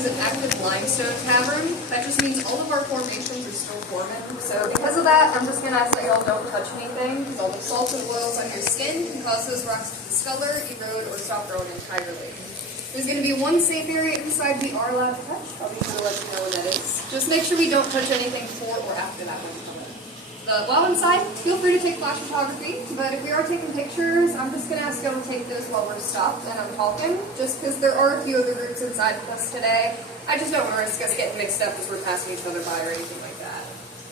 is an active limestone cavern. That just means all of our formations are still forming. So because of that, I'm just going to ask that y'all don't touch anything, because all the salts and oils on your skin can cause those rocks to discolor, erode, or stop growing entirely. There's going to be one safe area inside we are allowed to touch. I'll be sure to let you know when that is. Just make sure we don't touch anything before or after that when you come in. While inside, feel free to take flash photography, but if we are taking pictures, I'm just going to ask y'all to take those while we're stopped and I'm talking, just because there are a few other groups inside with us today. I just don't want to risk us getting mixed up as we're passing each other by or anything like that.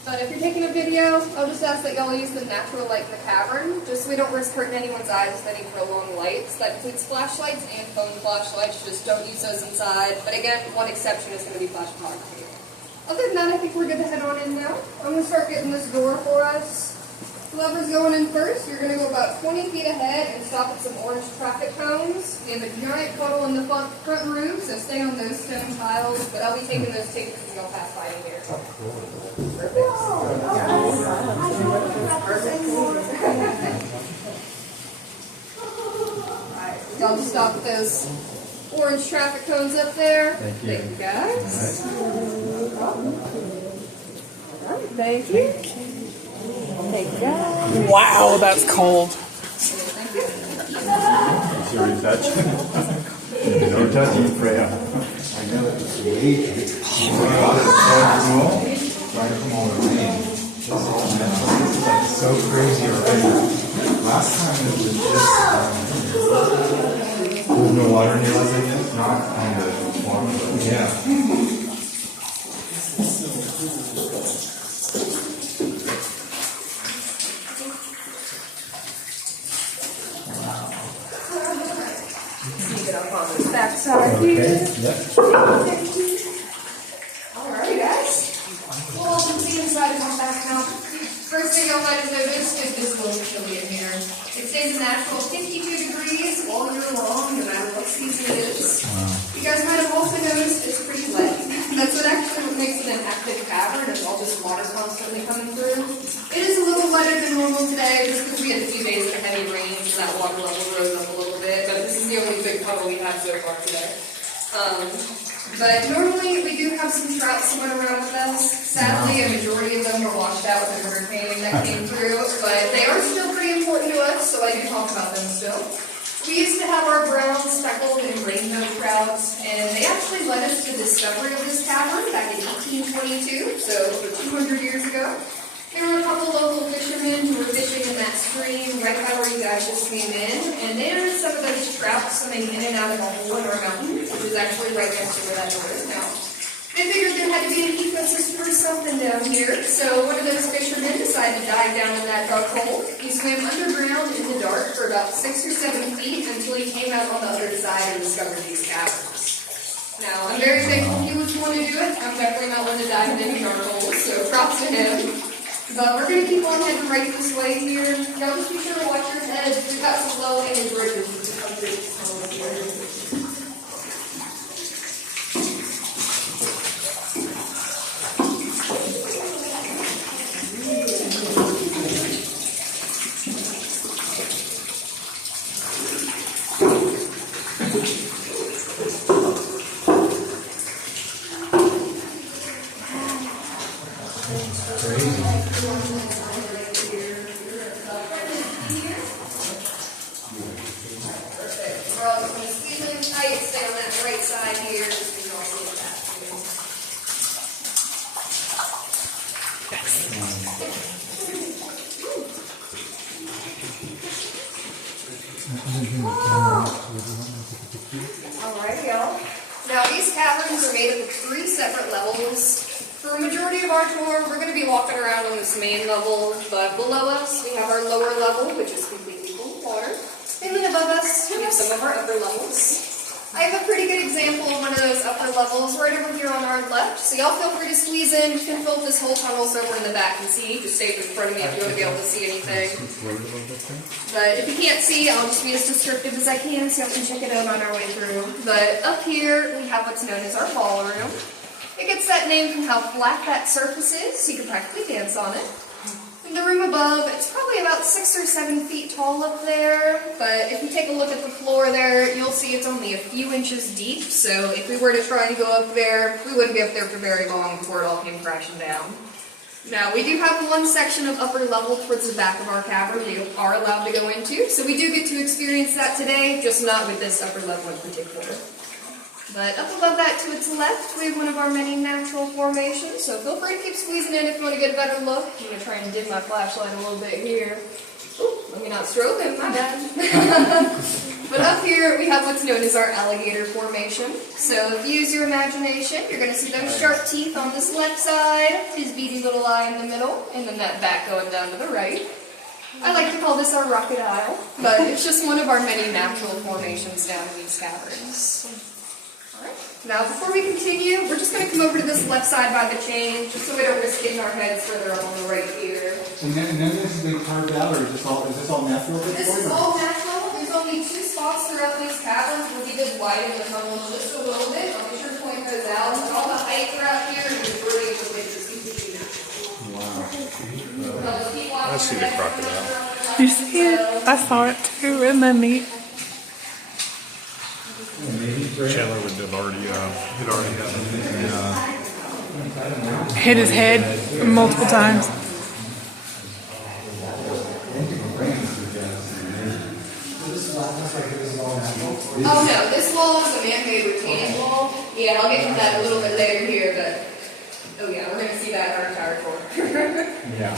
But if you're taking a video, I'll just ask that y'all use the natural light in the cavern, just so we don't risk hurting anyone's eyes with any prolonged lights. That includes flashlights and phone flashlights, just don't use those inside. But again, one exception is going to be flash photography. Other than that, I think we're good to head on in now. I'm going to start getting this door for us. Whoever's going in first, you're going to go about 20 feet ahead and stop at some orange traffic cones. We have a giant puddle in the front room, so stay on those stone tiles, but I'll be taking those tickets as y'all pass by in here. Perfect. Alright, y'all just stop at those orange traffic cones up there. Thank you guys. Alright, thank you. Thank you guys. Wow, that's cold. Thank you. Sure you touch? No touching, Freya. I know it's late. Trying to come on the rain. It's so crazy already. Last time it was just there's no water near us, I guess. Not on the farm. Yeah. Get up on this back side here. Yep. Alright guys. We'll welcome to the inside of our back now. First thing y'all might have noticed is this little chilly in here. It stays a natural 52 degrees all year long, no matter what season it is. You guys might have also noticed it's pretty wet. That's what makes it an active cavern. It's all just water constantly coming through. It is a little wetter than normal today, just because we had a few days of heavy rain, so that water level rose up a little bit. But this is the only big puddle we have so far today. But normally we do have some trout swimming around with us. Sadly, a majority of them were washed out with the hurricane that came through, but they are still pretty important to us, so I do talk about them still. We used to have our brown, speckled, and rainbow trout, and they actually led us to the discovery of this cavern back in 1822, so over 200 years ago. There were a couple local fishermen who were fishing in that stream right by where you guys just came in, and they noticed some of those trout swimming in and out of a hole in our mountain, which is actually right next to where that door is now. They figured there had to be an ecosystem or something down here, so one of those fishermen decided to dive down in that dark hole. He swam underground in the dark for about 6 or 7 feet until he came out on the other side and discovered these caverns. Now, I'm very thankful he was the one to do it. I'm definitely not one to dive in any dark holes, so props to him. But we're going to keep on heading right this way here. Y'all just be sure to watch your heads. We've got some low-hanging bridges to come through this tunnel here. Alright, y'all. Now, these caverns are made up of 3 separate levels. For a majority of our tour, we're going to be walking around on this main level, but below us, we have our lower level, which is completely full of water. And then above us, we have some of our upper levels. I have a pretty good example of one of those upper levels right over here on our left, so y'all feel free to squeeze in. You can fill this whole tunnel so over in the back and see. Just stay in front of me if you want to be able to see anything. But if you can't see, I'll just be as descriptive as I can so y'all can check it out on our way through. But up here, we have what's known as our ballroom. It gets that name from how flat that surface is, so you can practically dance on it. In the room above, it's probably about 6 or 7 feet tall up there, but if you take a look at the floor there, you'll see it's only a few inches deep, so if we were to try and go up there, we wouldn't be up there for very long before it all came crashing down. Now, we do have one section of upper level towards the back of our cavern we are allowed to go into, so we do get to experience that today, just not with this upper level in particular. But up above that to its left, we have one of our many natural formations, so feel free to keep squeezing in if you want to get a better look. I'm going to try and dim my flashlight a little bit here. Ooh, let me not stroke it, my bad. But up here, we have what's known as our alligator formation. So if you use your imagination, you're going to see those sharp teeth on this left side, his beady little eye in the middle, and then that back going down to the right. I like to call this our rocket aisle, but it's just one of our many natural formations down in these caverns. Alright, now before we continue, we're just going to come over to this left side by the chain, just so we don't risk getting our heads further up on the right here. And then this has been carved out, or is this all natural? This is all natural. There's only 2 spots throughout these caverns where we did widen the tunnel just a little bit. I'll be sure to point those out. And all the height throughout here is really able to make this completely natural. Wow. I see the crocodile. You see it? I saw it too. Isn't that neat? Chandler would already had it. Hit his head multiple times. Oh no, this wall is a man-made retaining wall. Yeah, I'll get to that a little bit later here, but oh yeah, we're going to see that in our entire tour. Yeah.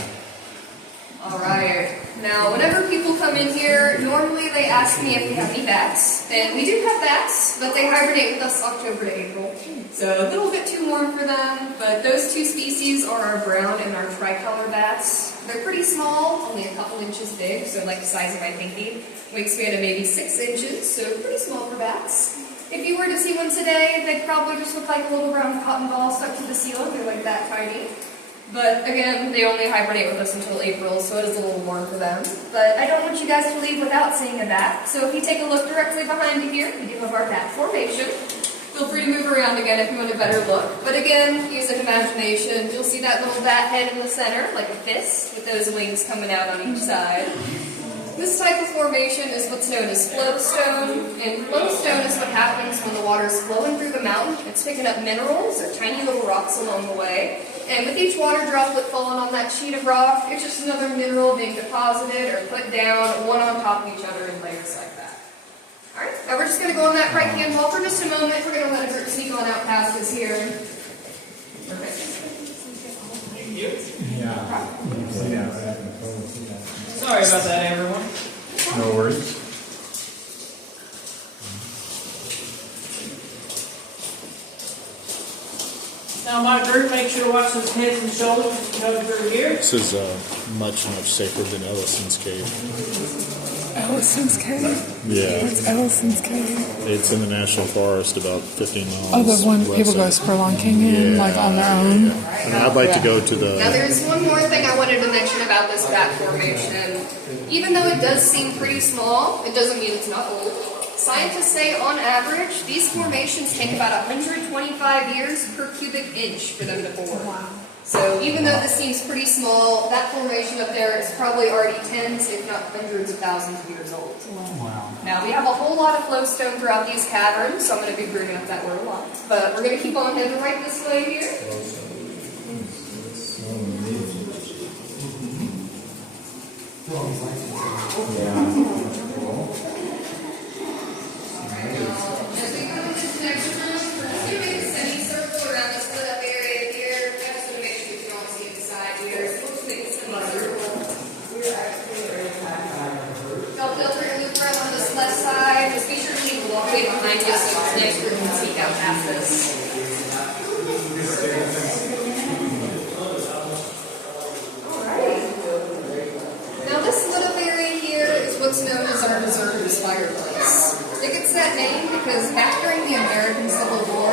Alright, now whenever people come in here, normally they ask me if we have any bats. And we do have bats, but they hibernate with us October to April. So a little bit too warm for them, but those 2 species are our brown and our tricolor bats. They're pretty small, only a couple inches big, so like the size of my pinky. Wingspan of maybe 6 inches, so pretty small for bats. If you were to see one today, they'd probably just look like a little brown cotton ball stuck to the ceiling. They're like that tiny. But again, they only hibernate with us until April, so it is a little warm for them. But I don't want you guys to leave without seeing a bat. So if you take a look directly behind you here, we do have our bat formation. Feel free to move around again if you want a better look. But again, use an imagination. You'll see that little bat head in the center, like a fist, with those wings coming out on each side. This type of formation is what's known as flowstone, and flowstone is what happens when the water is flowing through the mountain. It's picking up minerals or tiny little rocks along the way, and with each water droplet falling on that sheet of rock, it's just another mineral being deposited or put down, one on top of each other in layers like that. Alright, now we're just going to go on that right-hand wall for just a moment. We're going to let a group sneak on out past us here. Yeah. Sorry about that, everyone. No worries. Now, my group, make sure to watch those heads and shoulders as you go through here. This is much safer than Ellison's cave. Ellison's Cave? Yeah, What's Ellison's Cave? it's in the national forest, about 15 miles. Oh, the one west people of- go spelunking in, like on their own? Yeah. And I'd like to go to Now the. there's one more thing I wanted to mention about this bat formation. Even though it does seem pretty small, it doesn't mean it's not old. Scientists say on average, these formations take about 125 years per cubic inch for them to form. Wow. So even though this seems pretty small, that formation up there is probably already tens, if not hundreds of thousands of years old. Wow. Now we have a whole lot of flowstone throughout these caverns, so I'm going to be bringing up that word a lot. But we're going to keep on heading right this way here. As we come into this next room, we're just going to make a semicircle around this lit up area here. I just want to make sure you can all see inside here. So we'll just make a semicircle. Y'all feel free to loop around on this left side. Just be sure to leave a walkway behind you so this next group can sneak out past this. Now this lit up area here is what's known as our deserters' fireplace. It gets that name because back during the American Civil War,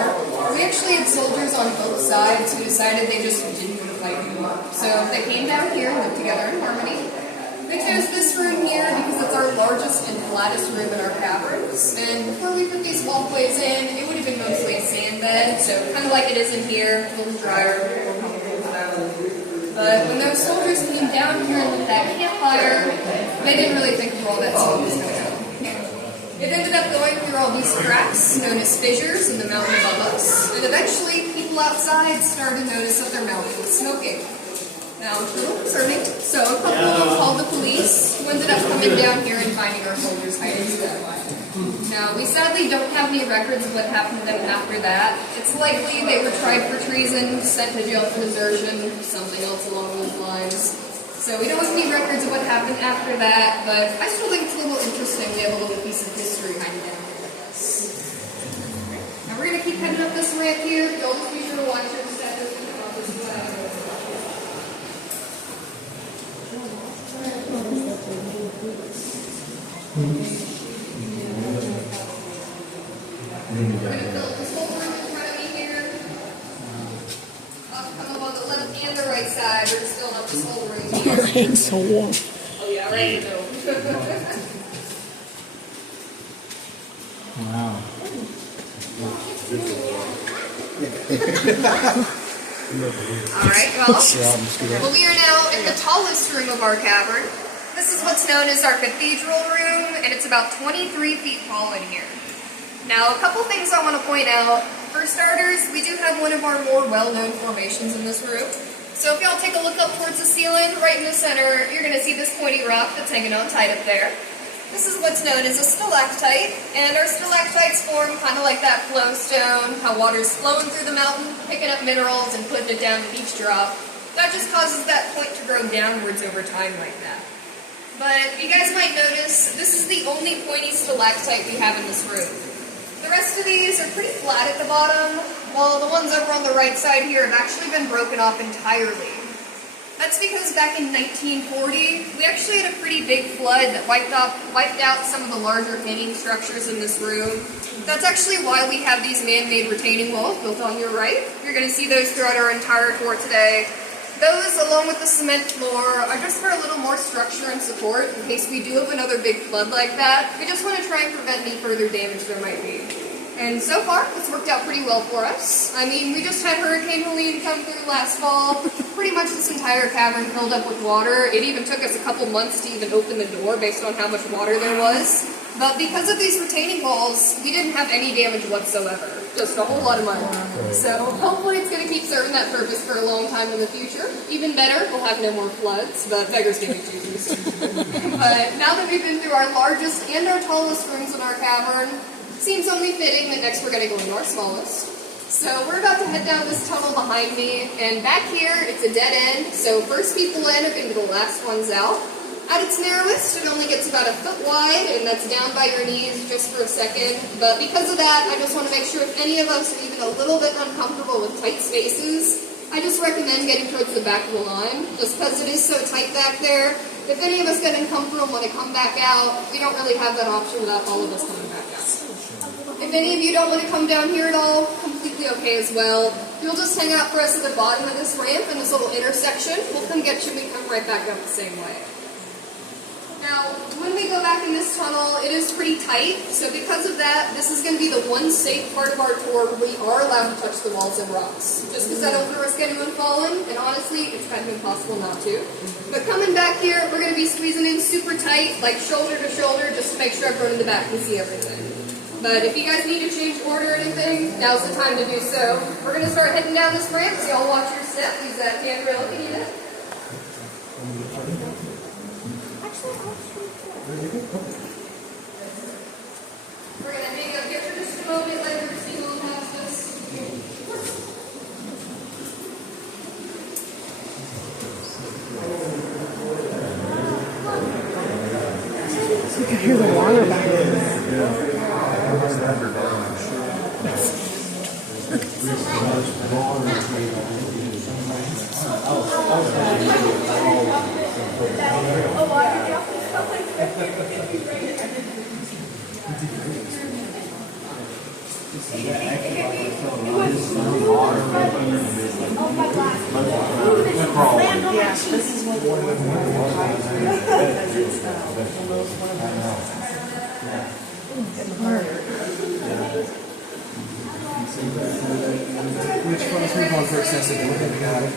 we actually had soldiers on both sides who decided they just didn't want to fight anymore. So they came down here and lived together in harmony. They chose this room here because it's our largest and flattest room in our caverns. And before we put these walkways in, it would have been mostly a sand bed, so kind of like it is in here, a little drier, more comfortable for them. But when those soldiers came down here and lit that campfire, they didn't really think of all that smoke was going out. It ended up going through all these cracks, known as fissures, in the mountain above us, and eventually people outside started to notice that their mountain was smoking. Now, it's a little concerning, so a couple of them called the police, who ended up coming down here and finding our soldiers hiding dead. Now, we sadly don't have any records of what happened to them after that. It's likely they were tried for treason, sent to jail for desertion, something else along those lines. So we don't have any records of what happened after that, but I still think it's a little interesting. We have a little piece of history hiding down here with us. Now we're going to keep heading up this ramp here. You'll just be sure to watch your step as we come up this way. We're going to fill this whole room in front of me here. I'll come up on the left and the right side. We're just filling up this whole room here. It's so warm. Oh yeah, right in the middle. Wow. Alright, well, we are now in the tallest room of our cavern. This is what's known as our cathedral room, and it's about 23 feet tall in here. Now, a couple things I want to point out. For starters, we do have one of our more well-known formations in this room. So if y'all take a look up towards the ceiling, right in the center, you're going to see this pointy rock that's hanging on tight up there. This is what's known as a stalactite, and our stalactites form kind of like that flow stone, how water's flowing through the mountain, picking up minerals and putting it down with each drop. That just causes that point to grow downwards over time like that. But you guys might notice, this is the only pointy stalactite we have in this room. The rest of these are pretty flat at the bottom, while the ones over on the right side here have actually been broken off entirely. That's because back in 1940, we actually had a pretty big flood that wiped out some of the larger hanging structures in this room. That's actually why we have these man-made retaining walls built on your right. You're going to see those throughout our entire tour today. Those, along with the cement floor, are just for a little more structure and support in case we do have another big flood like that. We just want to try and prevent any further damage there might be. And so far, it's worked out pretty well for us. I mean, we just had Hurricane Helene come through last fall. Pretty much this entire cavern filled up with water. It even took us a couple months to even open the door based on how much water there was. But because of these retaining walls, we didn't have any damage whatsoever. Just a whole lot of money. So hopefully it's going to keep serving that purpose for a long time in the future. Even better, we'll have no more floods, but beggars can't be choosers. But now that we've been through our largest and our tallest rooms in our cavern, it seems only fitting that next we're going to go into our smallest. So we're about to head down this tunnel behind me, and back here it's a dead end, so first people in are going to be the last ones out. At its narrowest, it only gets about 1 foot wide, and that's down by your knees just for a second. But because of that, I just want to make sure if any of us are even a little bit uncomfortable with tight spaces, I just recommend getting towards the back of the line, just because it is so tight back there. If any of us get uncomfortable and want to come back out, we don't really have that option without all of us coming back out. If any of you don't want to come down here at all, completely okay as well. You'll just hang out for us at the bottom of this ramp in this little intersection. We'll come get you and we come right back up the same way. Now, when we go back in this tunnel, it is pretty tight, so because of that, this is going to be the one safe part of our tour where we are allowed to touch the walls and rocks. Just because I don't want to risk anyone falling, and honestly, it's kind of impossible not to. But coming back here, we're going to be squeezing in super tight, like shoulder to shoulder, just to make sure everyone in the back can see everything. But if you guys need to change order or anything, now's the time to do so. We're going to start heading down this ramp, so y'all watch your step. Use that handrail if you need it. We're going to hang up here for just a moment, let her see who past us. You can hear the water back there. Which one's we going for accessibility? We got it.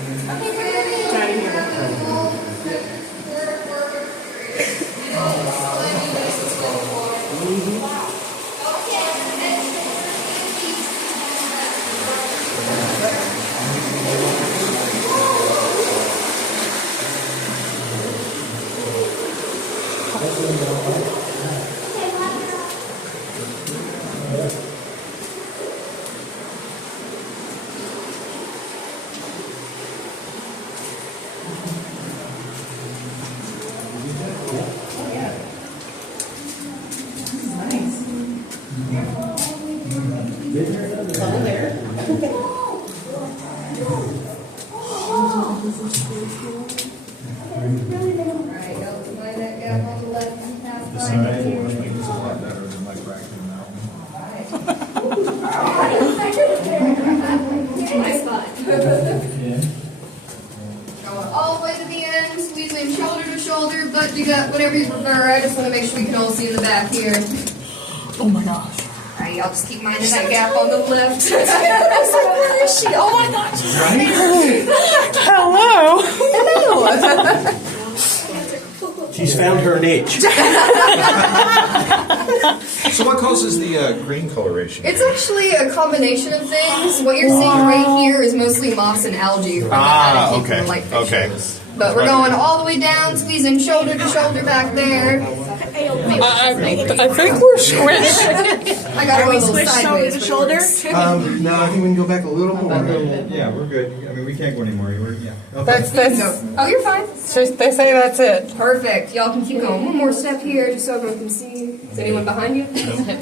Nice spot. All the way to the end, squeezing shoulder to shoulder, butt to gut, whatever you prefer. I just want to make sure we can all see in the back here. Oh my gosh. Alright, y'all just keep minding that gap on the left. Where is she? Oh my gosh. Hello. She's found her niche. So what causes the green coloration? It's actually a combination of things. What you're seeing right here is mostly moss and algae from the attic okay. from the light Okay. fixtures. But we're going all the way down, squeezing shoulder to shoulder back there. I think we're squished. I got a little Switch shoulder sideways. to shoulder. No, I think we can go back a little more. Yeah, we're good. I mean, we can't go anymore. Yeah. Okay. That's Oh, you're fine. they say that's it. Perfect. Y'all can keep going. One more step here, just so everyone can see. Is anyone behind you?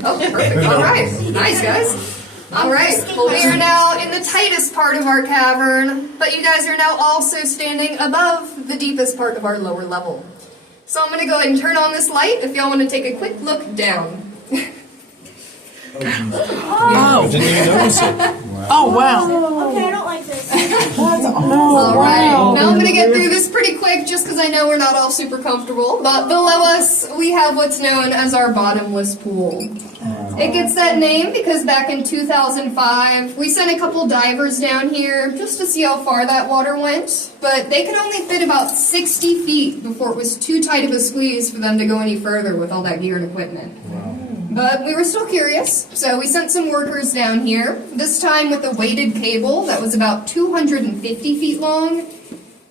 Oh, perfect. All right. Nice, guys. All right. Well, we are now in the tightest part of our cavern, but you guys are now also standing above the deepest part of our lower level. So I'm going to go ahead and turn on this light if y'all want to take a quick look down. Oh. Didn't even notice it. Oh wow. Okay, I don't like this. All right. Now I'm going to get through this pretty quick just because I know we're not all super comfortable. But below us, we have what's known as our bottomless pool. It gets that name because back in 2005, we sent a couple divers down here just to see how far that water went. But they could only fit about 60 feet before it was too tight of a squeeze for them to go any further with all that gear and equipment. But we were still curious, so we sent some workers down here, this time with a weighted cable that was about 250 feet long,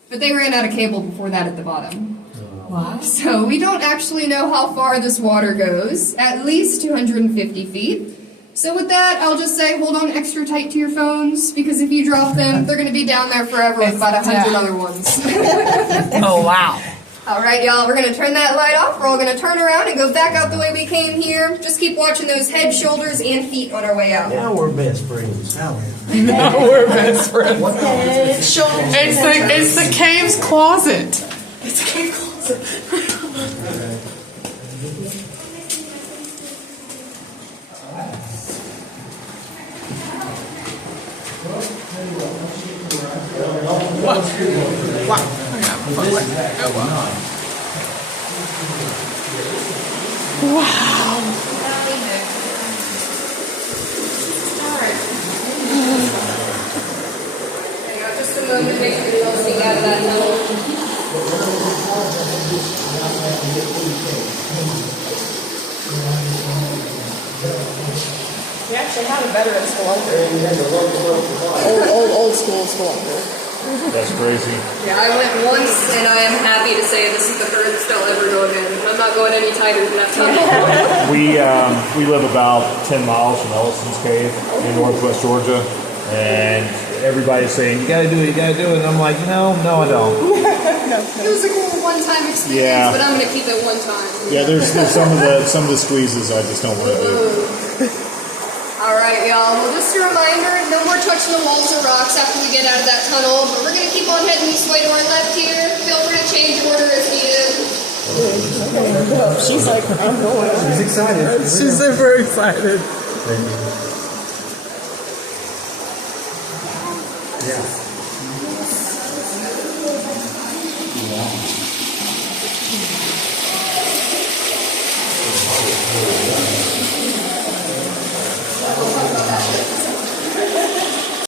but they ran out of cable before that at the bottom. Wow. So we don't actually know how far this water goes, at least 250 feet. So with that, I'll just say hold on extra tight to your phones, because if you drop them, they're going to be down there forever with about 100 other ones. Oh wow. All right, y'all, we're going to turn that light off. We're all going to turn around and go back out the way we came here. Just keep watching those head, shoulders, and feet on our way out. Now we're best friends. Now we're best friends. It's the cave's closet. It's the cave closet. Wow. Hang on just a moment to make sure you don't sneak out of that tunnel. We actually had a veteran spelunker. Old school spelunker. That's crazy. Yeah, I went once, and I am happy to say this is the furthest I'll ever go again. I'm not going any tighter than that tunnel. We live about 10 miles from Ellison's Cave in northwest Georgia, and everybody's saying, you gotta do it, and I'm like, no, I don't. It was a cool one-time experience, Yeah. but I'm going to keep it one time. Yeah, there's some of the squeezes I just don't want to do. All right, y'all. Well, just a reminder, no more touching the walls or rocks after we get out of that tunnel, but we're going to keep on heading this way to our left here. Feel free to change order if needed. She's like, I'm going. She's excited. She's super excited. Yeah.